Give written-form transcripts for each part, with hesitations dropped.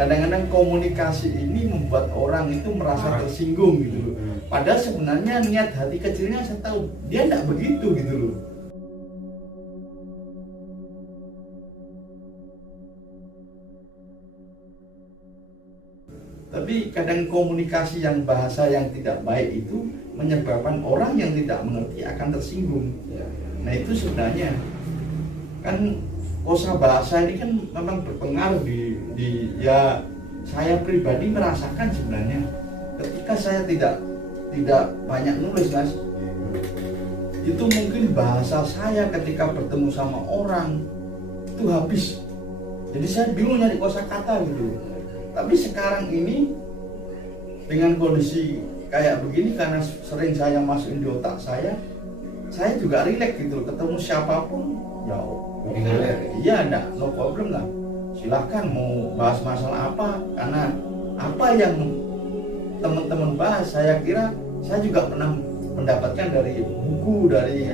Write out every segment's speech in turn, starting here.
kadang-kadang komunikasi ini membuat orang itu merasa tersinggung gitu loh. Padahal sebenarnya niat hati kecilnya saya tahu dia tidak begitu gitu loh. Tapi kadang komunikasi yang bahasa yang tidak baik itu menyebabkan orang yang tidak mengerti akan tersinggung. Nah itu sebenarnya kan kosa bahasa ini kan memang berpengaruh di ya saya pribadi merasakan sebenarnya ketika saya tidak banyak nulis mas, itu mungkin bahasa saya ketika bertemu sama orang itu habis. Jadi saya bingung nyari kosakata gitu. Tapi sekarang ini dengan kondisi kayak begini karena sering saya masukin di otak saya juga rileks gitu. Ketemu siapapun ya iya enggak, no problem lah. Silahkan mau bahas masalah apa, karena apa yang teman-teman bahas saya kira saya juga pernah mendapatkan dari buku, dari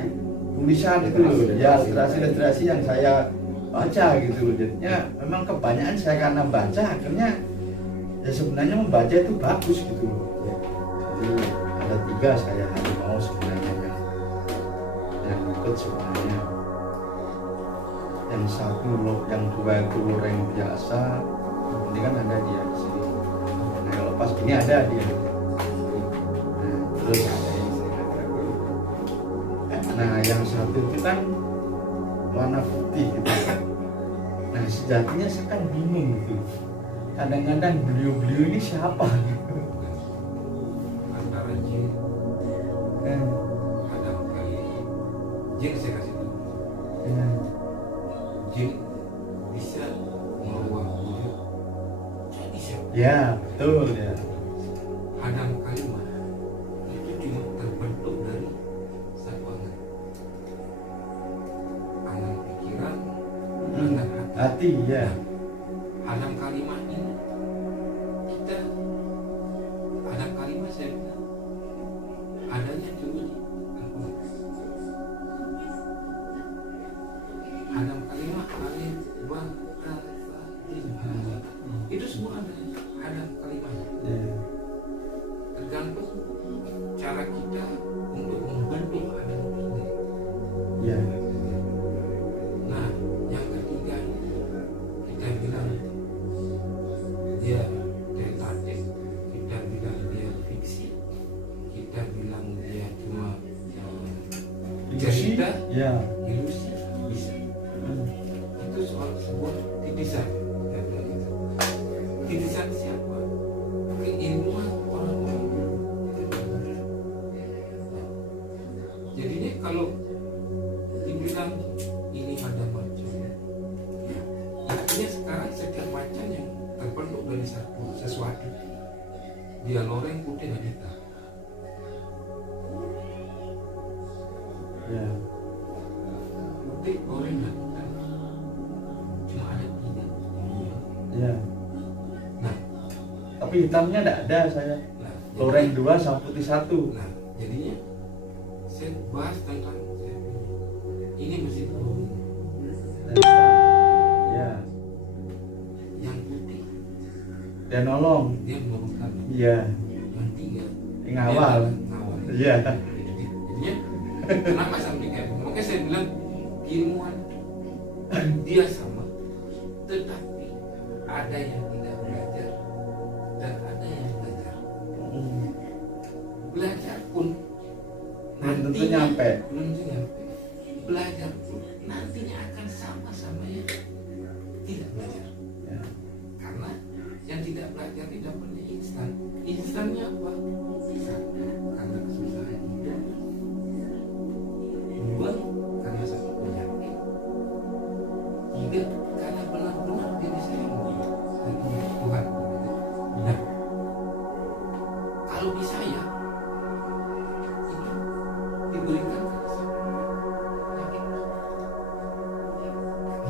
tulisan itu loh, ya literasi yang saya baca gitu. Jadinya memang kebanyakan saya karena baca akhirnya ya sebenarnya membaca itu bagus gitu loh. Jadi ada 3 saya mau sebenarnya yang ikut sebenarnya. Yang 1 yang 2 itu loreng biasa. Ini kan ada dia di sini. Nah kalau pas ini ada dia. Nah, terus nah yang 1 itu kan warna putih gitu. Nah sejatinya saya kan bingung gitu. Kadang-kadang beliau-beliau ini siapa gitu. Antara jin ada kali jin saya kasih tahu. Jin bisa merubah wujud jadi siapa? Ya betul ya. Hadam kalimat itu cuma terbentuk dari satu angan pikiran, angan Hati ya. Hadam kalimat ini kita hadam kalimat saya bilang adanya cuma di Al-Quran. Hadam kalimat alif ba ta sa jim itu semua ada hadam kalimat. Tergantung cara kita untuk membentuk hadam itu. Ya. Nah, yang ketiga kita bilang dia tentatif, kita bilang dia fiksi, kita bilang dia cuma cerita, ya. ilusi, bisa. Itu soal sebuah titisan. Titisan siapa? Keilmuan orang-orang. Jadinya kalau dibilang ini ada macam, artinya sekarang setiap macam yang terbentuk dari sesuatu, dia loreng putih dan hitam. Ya. Putih, oranye dan hitam. Cuma ada 3. Ya. Nah, Tapi hitamnya tidak ada saya. nah, Loreng 2 sama putih 1. Nah, jadinya saya bahas tentang ini mesin bumi. Ya. Yang putih Dan nolong. dia menurunkan. Iya. Yang 3 Yang awal. ngawal. Iya. Jadinya kenapa sampai kayak gitu? Makanya saya bilang ilmuwan dia sama, tetapi ada yang tidak belajar dan ada yang belajar. Belajar pun Belum tentu nyampe. belum tentu nyampe. Belajar pun nantinya akan sama-sama yang tidak belajar. Ya. Karena yang tidak belajar tidak punya instan. Instannya apa? Satu, karena kesusahan hidup. 2, karena satu penyakit. 3, karena benar-benar dia disayangi Tuhan. Nah, kalau di saya itu diberikan karena satu penyakit.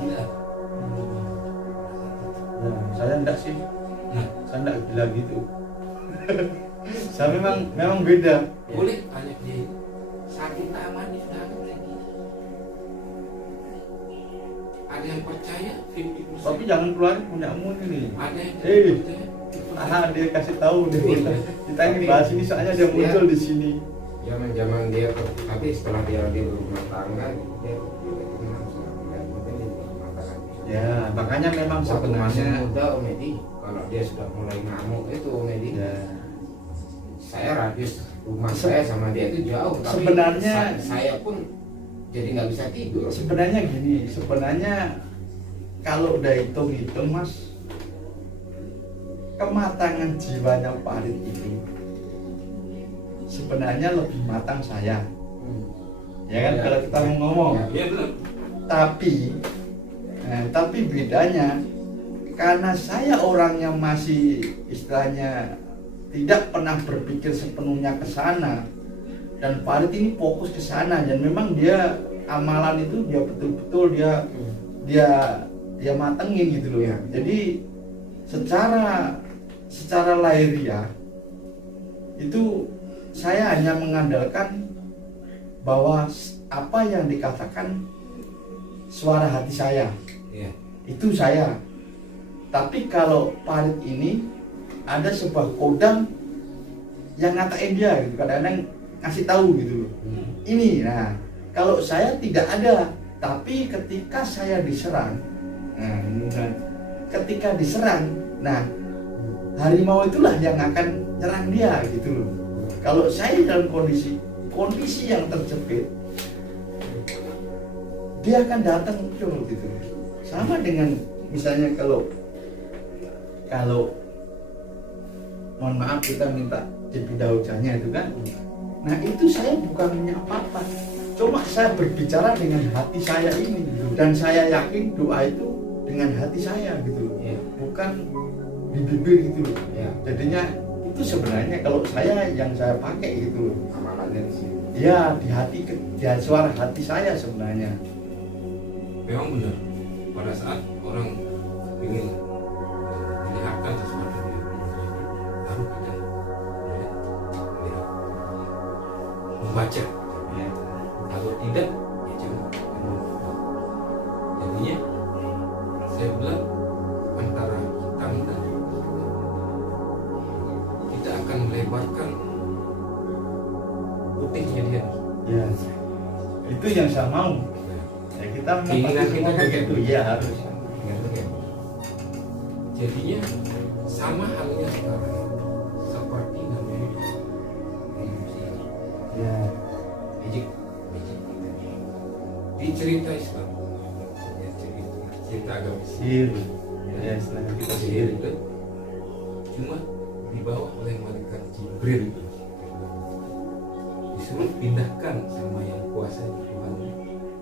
Gila. Ya, saya enggak sih. Nah, Saya enggak gila gitu. Saya memang beda. boleh tanya dia satu taman di sudah ada lagi. Ada Ada yang percaya 50%. Tapi jangan keluar punyamu ini. Ada yang Eh. percaya. Dia kasih tahu deh kita ini Tapi- bahas ini soalnya dia muncul Ya. di sini. Zaman dia tapi setelah dia berumah tangga dia mungkin dia berumah tangga. Ya, makanya memang Waktu masih sebenarnya muda Om Edi, kalau dia sudah mulai ngamuk itu Om Edi, ya, saya radius rumah saya sama dia itu jauh. Tapi Sebenarnya- saya pun jadi nggak bisa tidur. sebenarnya gini, sebenarnya kalau udah hitung-hitung Mas, kematangan jiwanya Farid itu sebenarnya lebih matang saya. Ya kan Ya. kalau kita mau ngomong. Ya. Iya benar. Tapi bedanya karena saya orangnya masih istilahnya tidak pernah berpikir sepenuhnya ke sana, dan Farid ini fokus ke sana, dan memang dia amalan itu dia betul-betul dia matengin gitu loh. Ya. Jadi secara lahiriah itu saya hanya mengandalkan bahwa apa yang dikatakan suara hati saya Iya. itu saya. Tapi kalau Farid ini ada sebuah kodam yang ngatain dia gitu, kadang-kadang kasih tahu gitu loh. Ini, nah kalau saya tidak ada, tapi ketika saya diserang, ketika diserang, nah harimau itulah yang akan nyerang dia gitu loh. Kalau saya dalam kondisi yang terjepit, dia akan datang muncul gitu. Sama dengan misalnya kalau mohon maaf kita minta jeda hujannya itu kan, nah itu saya bukan punya apa-apa, cuma saya berbicara dengan hati saya ini gitu. Dan saya yakin doa itu dengan hati saya gitu loh, Iya. bukan di bibir gitu loh. Iya. Jadinya itu sebenarnya kalau saya yang saya pakai gitu loh, Amalannya di sini. ya di hati, di suara hati saya sebenarnya. Memang benar. Pada saat orang ingin melihatkan sesuatu di baru kita melihat, membaca. Ya. Kalau tidak, ya jangan. Jadinya saya bilang antara hitam dan putih, kita akan melebarkan putihnya dia. Ya, itu yang saya mau. Ya kita mau Keinginan pasti kita semua kan begitu, kayak ya harus. Jadinya sama halnya sekarang seperti namanya manusia. Ya, Magic. Di cerita Islam, ya, cerita agama Islam, sihir. Ya, istilahnya kita sihir sihir. itu cuma dibawa oleh malaikat Jibril itu. Disuruh pindahkan sama yang kuasa Tuhan.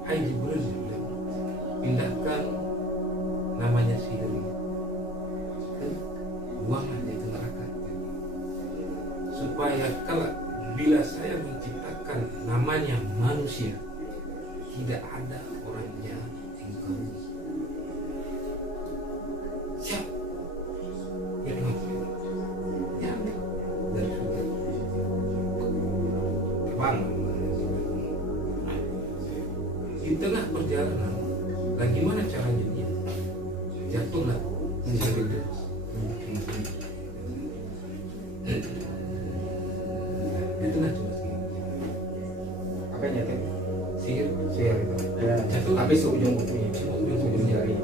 Hai Jibril, dia bilang, pindahkan namanya sihir ini. Buanglah dia ke neraka. Supaya bila saya menciptakan namanya manusia, tidak ada orang yang engkau. Siap. Ya, ya, dari surga. Terbang. Di tengah perjalanan, bagaimana caranya dia? Jatuhlah sihir itu. Itu nah cuma segini. Apa yang nyetir? Sihir. Sihir itu. Ya. Jatuh. Tapi seujung kukunya, ujung jari.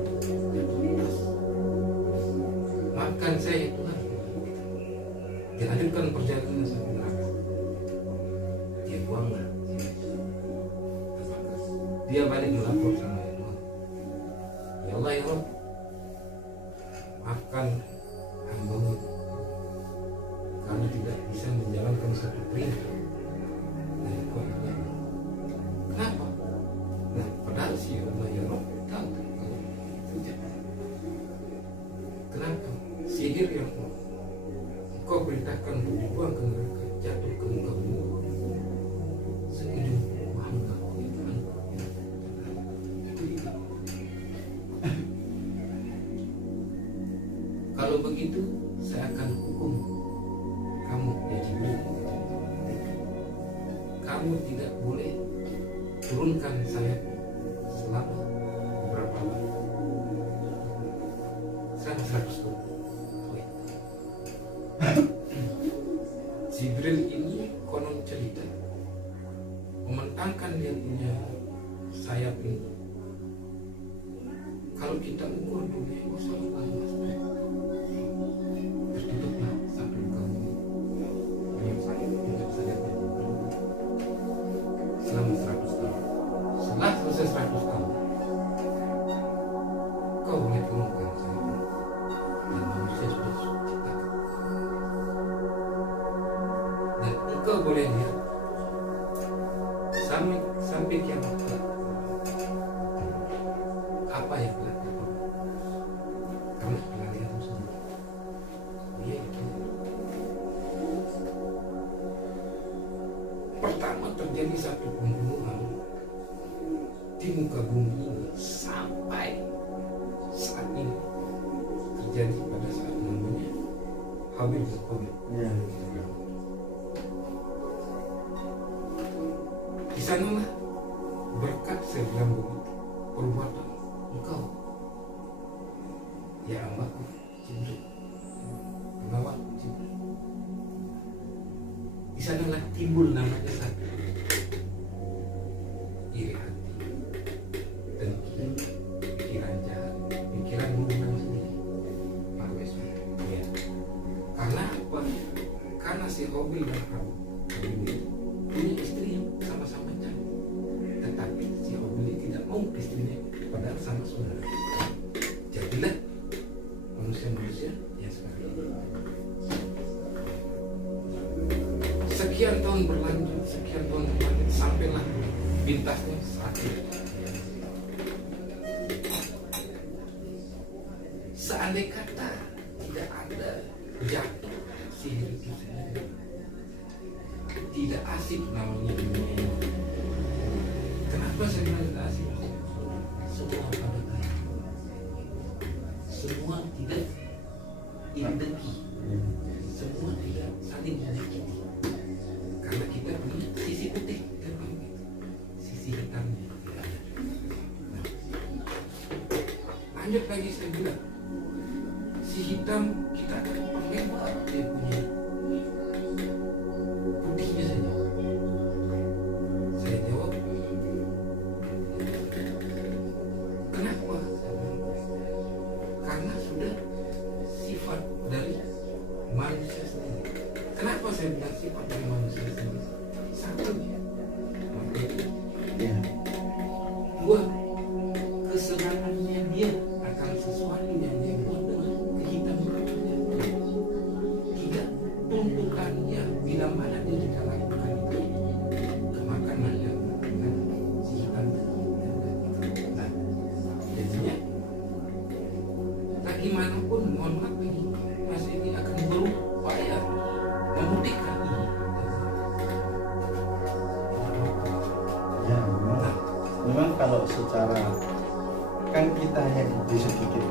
Makan saya Tuhan, dihadirkan perjalanan sampai neraka. Dia buanglah. Dia balik melapor sama ya Tuhan. Ya Allah ya Rabb, maafkan hamba-Mu karena tidak bisa menjalankan satu perintah dari Tuhan. Kenapa? Nah, padahal sih ya Allah ya Rabb tahu kalau itu jahat. Kenapa? Sihir yang Engkau perintahkan untuk dibuang ke neraka jatuh ke muka bumi seujung hamba itu kalau begitu saya akan hukum kamu ya Jibril. Kamu tidak boleh turunkan sayap selama beberapa berapa lama? Selama 100 tahun. Wait. Jibril ini konon cerita membentangkan dia punya sayap ini. Kalau kita ukur dunia ini sama luas, tertutuplah sampai kamu menyebut sayapnya selama 100 tahun. Setelah selesai 100 tahun, kau boleh turunkan sayapnya dan manusia sudah diciptakan. Dan engkau boleh lihat sampai kiamat kelak apa yang telah terjadi. Kamu pernah lihat sendiri. Iya itu. Pertama terjadi satu pembunuhan di muka bumi ini sampai saat ini terjadi pada saat namanya Habil dan Qabil. Ya. Di sanalah berkat sebilang begitu perbuatan engkau, ya hambaku Jibril, pengawalku Jibril. Di sanalah timbul namanya satu iri hati, dengki, pikiran jahat, pikiran mengenal sendiri. Ya. Karena apa? Karena si Habil dan Habil punya istri yang sama-sama cantik, tetapi si Habil tidak mau istrinya padahal sama saudara. Jadilah manusia-manusia yang seperti ini. Sekian tahun berlanjut, sampailah bintasnya 100. Seandai kata tidak ada jatuh sihir itu sendiri, tidak asik namanya dunia ini. Kenapa saya bilang tidak asik? Semua pada kaya, semua tidak indeki, semua tidak saling menyakiti. Karena kita punya sisi putih, sisi hitamnya tidak ada. Nah, lanjut lagi saya bilang, si hitam kita akan perlebar dia punya putihnya saja. Saya jawab, kenapa? Karena sudah sifat dari manusia sendiri. Kenapa saya bilang sifat dari manusia sendiri? Satu, Ya. dua, kesenangannya dia akan sesuatu yang dia buat dengan kehitamannya. Tiga, tuntutannya bila mana dia tidak lakukan itu, kemakanlah dia dengan si hitam. Nah, jadinya bagaimanapun mohon maaf ini Mas ini akan berupaya memutihkan ini. Ya, memang kalau secara kan kita yang lebih sedikit,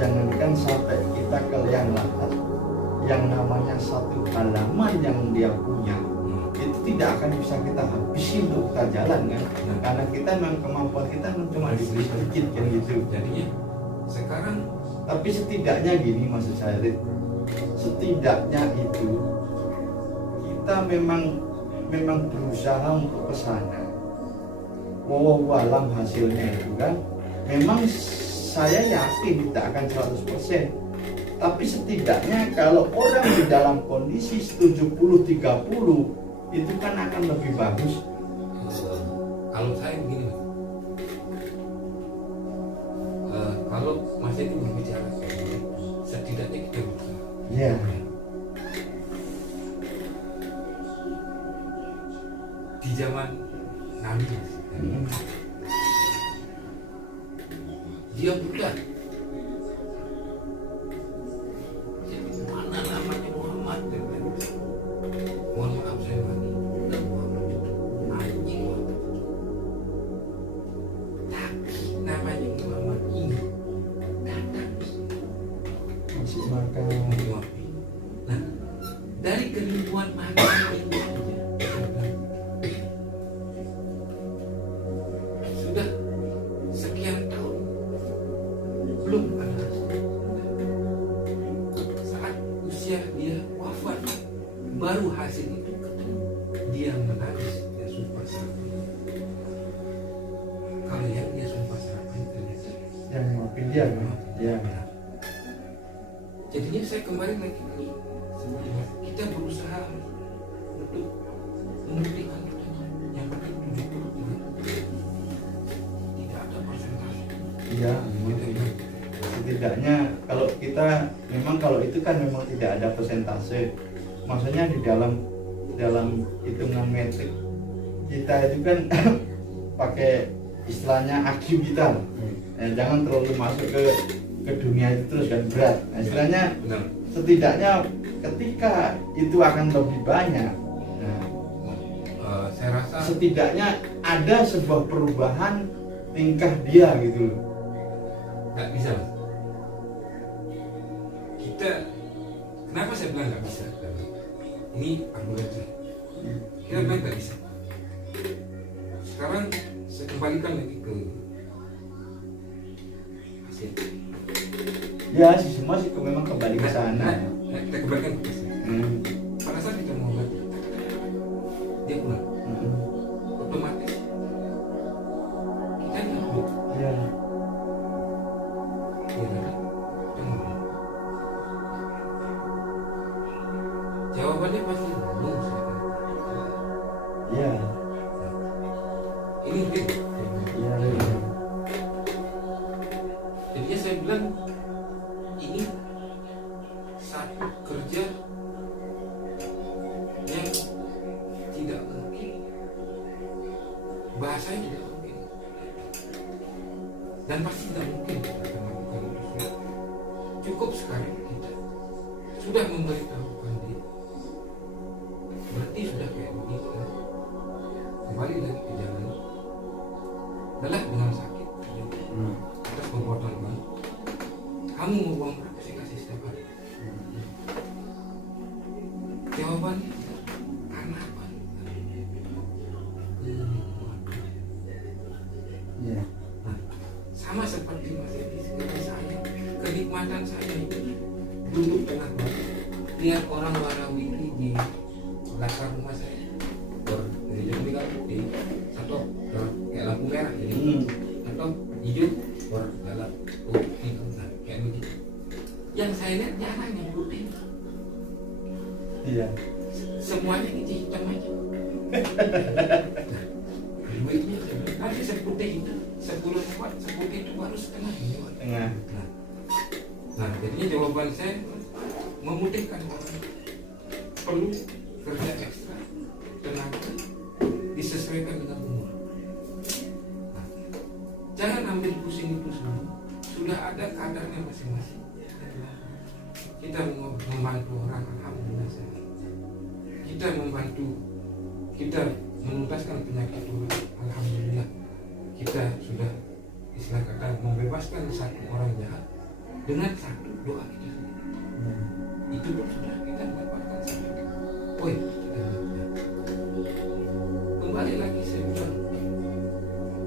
jangankan sampai kita ke yang lahat, yang namanya satu halaman yang dia punya itu tidak akan bisa kita habisi untuk kita jalan kan, karena kita memang kemampuan kita cuma sedikit kan gitu. Jadinya sekarang Tapi setidaknya gini maksud saya, Rit, setidaknya itu kita memang berusaha untuk ke sana. Walau hasilnya itu kan memang saya yakin tidak akan 100%. Tapi setidaknya kalau orang di dalam kondisi 70-30 itu kan akan lebih bagus. kalau saya begini Mas, kalau Mas ini berbicara setidaknya kita berusaha. Ya. Di zaman Nabi dia buta. Mana namanya Muhammad? Mohon maaf saya mati. Dan Muhammad itu anjing. Tapi namanya Muhammad ini datang Masih makan. menyuapi. Nah, dari kerinduan makan ini Iya, iya. Jadinya saya kembali lagi ke sebenarnya kita berusaha untuk membuktikan kita yang penting tidak ada persentase. Iya, setidaknya kalau kita memang kalau itu kan memang tidak ada persentase. Maksudnya di dalam hitungan metrik kita itu kan pakai istilahnya IQ kita. Jangan terlalu masuk ke dunia itu terus kan berat. Nah, istilahnya Benar. setidaknya ketika itu akan lebih banyak. Nah, Saya rasa setidaknya ada sebuah perubahan tingkah dia gitu loh. nggak bisa, Mas. Kita kenapa saya bilang nggak bisa? Ini argumen saya. Kita bilang nggak bisa. Sekarang saya kembalikan lagi ke hasil. Ya, sih semua sih memang kembali ke sana. Kita kembalikan ke hasil. Pada saat kita mau mati, dia pulang. Otomatis kita hidup. Ya. Dia nggak ada. Jawabannya pasti belum. Ya. Ini real. Ya. Jadinya saya bilang ini satu kerja yang tidak mungkin, bahasanya tidak mungkin, dan pasti tidak mungkin kita akan melakukan itu. Cukup sekarang kita sudah memberitahukan dia, berarti sudah kayak begitu. Kembali lagi ke jalan, lelah dengan sakit atas perbuatan kamu. Kamu mau uang berapa saya kasih setiap hari? Jawabannya karena apa? Ya. Nah, sama seperti Mas Edi, seperti saya, kenikmatan saya itu duduk tengah batu, lihat orang warawiri di belakang rumah saya. Jadi kan di satu kayak lampu merah jadi atau hijau dalam putih kayak begitu. Yang saya lihat jarang yang putih. Iya. Semuanya hitam aja. Duitnya nanti seputih itu 10 kuat, seputih itu baru setengah miliar. Tengah. Nah, jadinya jawaban saya memutihkan orang perlu kerja ekstra, tenaga disesuaikan dengan umur. Nah, jangan ambil pusing itu semua. Sudah ada kadarnya masing-masing. Kita membantu orang, alhamdulillah. Kita membantu, kita menuntaskan penyakit orang, alhamdulillah. Kita sudah istilah kata membebaskan satu orang jahat dengan satu doa kita sendiri. Itu pun sudah kita mendapatkan satu poin. Kembali lagi saya bilang,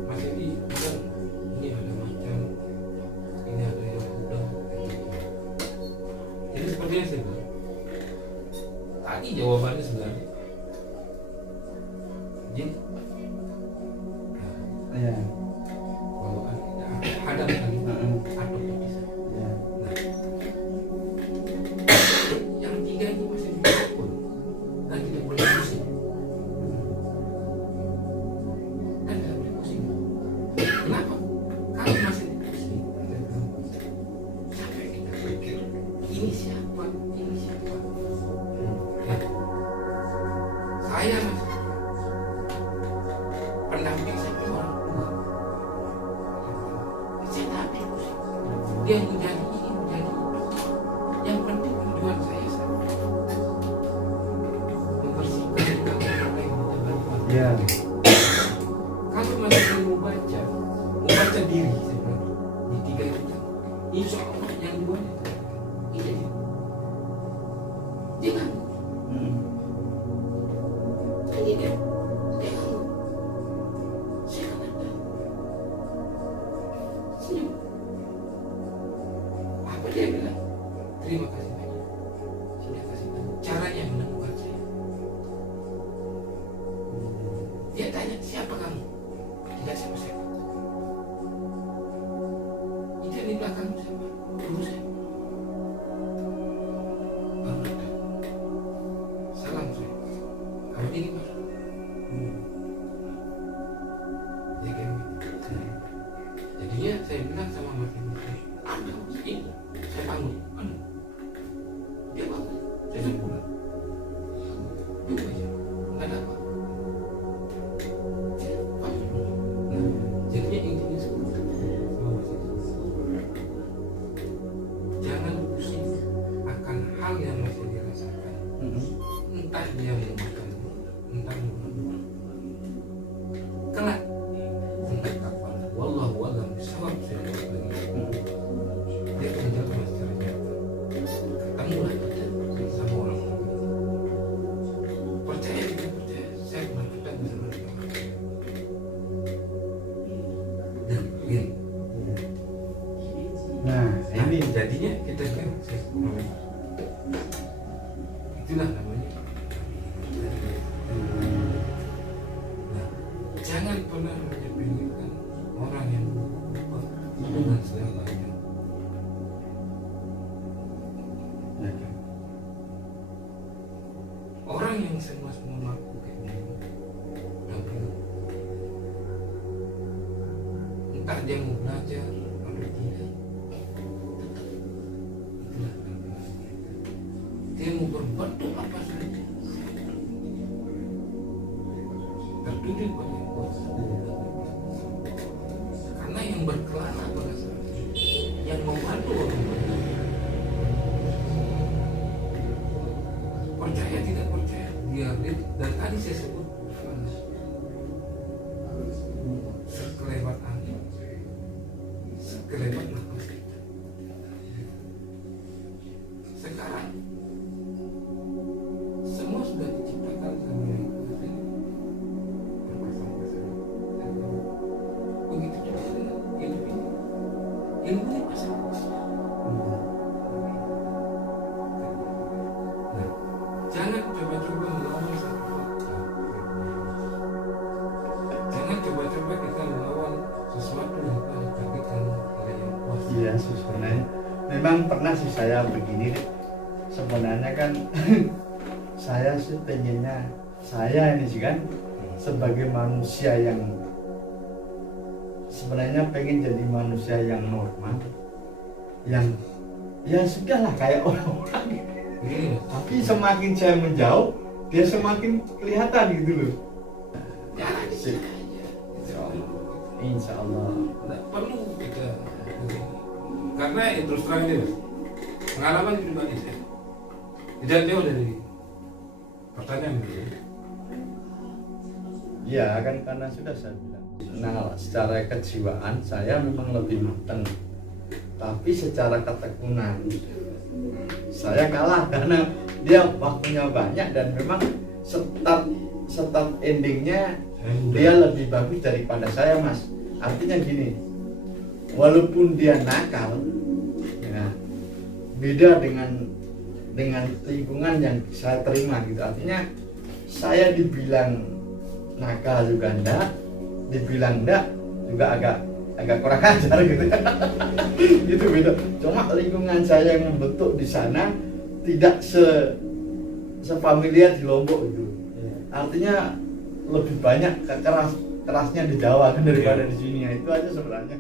Mas Edi bilang ini ada macam, ini ada yang mudah. Jadi seperti yang saya bilang, tadi jawabannya sebenarnya jin. Iya. Bahwa ada kali atau bisa. Ya. Nah, yang tiga ini masih pun dan tidak boleh pusing. Dan tidak boleh pusing. Kenapa? Kalau masih pusing, sampai kita pikir ini siapa, ini siapa. Nah, saya mas pendamping sampai orang tua. Saya tak ambil pusing. Dia menjadi ini, menjadi itu. Yang penting tujuan saya sama. Membersihkan orang yang minta bantuan. Ya. Kalau masih mau baca diri sebenarnya di tiga itu, insya Allah yang dua itu ini dia. Jangan ini dia. Jangan. Saya katakan senyum. Apa dia bilang? Terima kasih banyak. Sudah kasih tahu caranya menemukan saya. Dia tanya siapa kamu? Tidak siapa-siapa. Itu yang di belakang Nah, ini jadinya kita kan itulah namanya. Nah, jangan pernah menyepelekan orang yang lupa dengan segalanya. Orang yang semua mampu kayak gini, entah dia mau belajar atau tidak, itulah dia mau berbuat apa saja, tertuju pada kuasa. Karena yang berkelana pada saat yang membantu orang banyak, percaya tidak percaya dia, dan tadi saya sebut sekelebat angin, sekelebat nafas kita. Sekarang semua sudah diciptakan sama yang kuasa, berpasang-pasang. Begitu juga dengan hidup ini, ilmu ini pasang-pasang. Nah, jangan coba-coba melawan satu fakta. Jangan coba-coba kita melawan sesuatu yang telah ditakdirkan oleh yang kuasa. iya sih sebenarnya. Memang pernah sih saya begini. Sebenarnya kan saya sih pengennya, saya ini sih kan sebagai manusia yang sebenarnya pengen jadi manusia yang normal, yang ya sudahlah kayak orang-orang. Begini, Tapi semakin saya menjauh, dia semakin kelihatan gitu loh. jangan di Sip. sini aja. Insya Allah. Nggak perlu kita, karena terus terang aja Mas, pengalaman pribadi saya tidak jauh dari pertanyaan itu. Ya kan karena sudah saya bilang. Nah secara kejiwaan saya memang lebih matang, tapi secara ketekunan saya kalah karena dia waktunya banyak dan memang start endingnya dia lebih bagus daripada saya Mas. Artinya gini, walaupun dia nakal, ya, beda dengan lingkungan yang saya terima gitu. Artinya saya dibilang nakal juga enggak, dibilang enggak juga agak kurang ajar gitu. Gitu beda. Cuma lingkungan saya yang membentuk di sana tidak sefamiliar di Lombok gitu. Artinya lebih banyak kerasnya di Jawa kan daripada di sini. Ya, itu aja sebenarnya.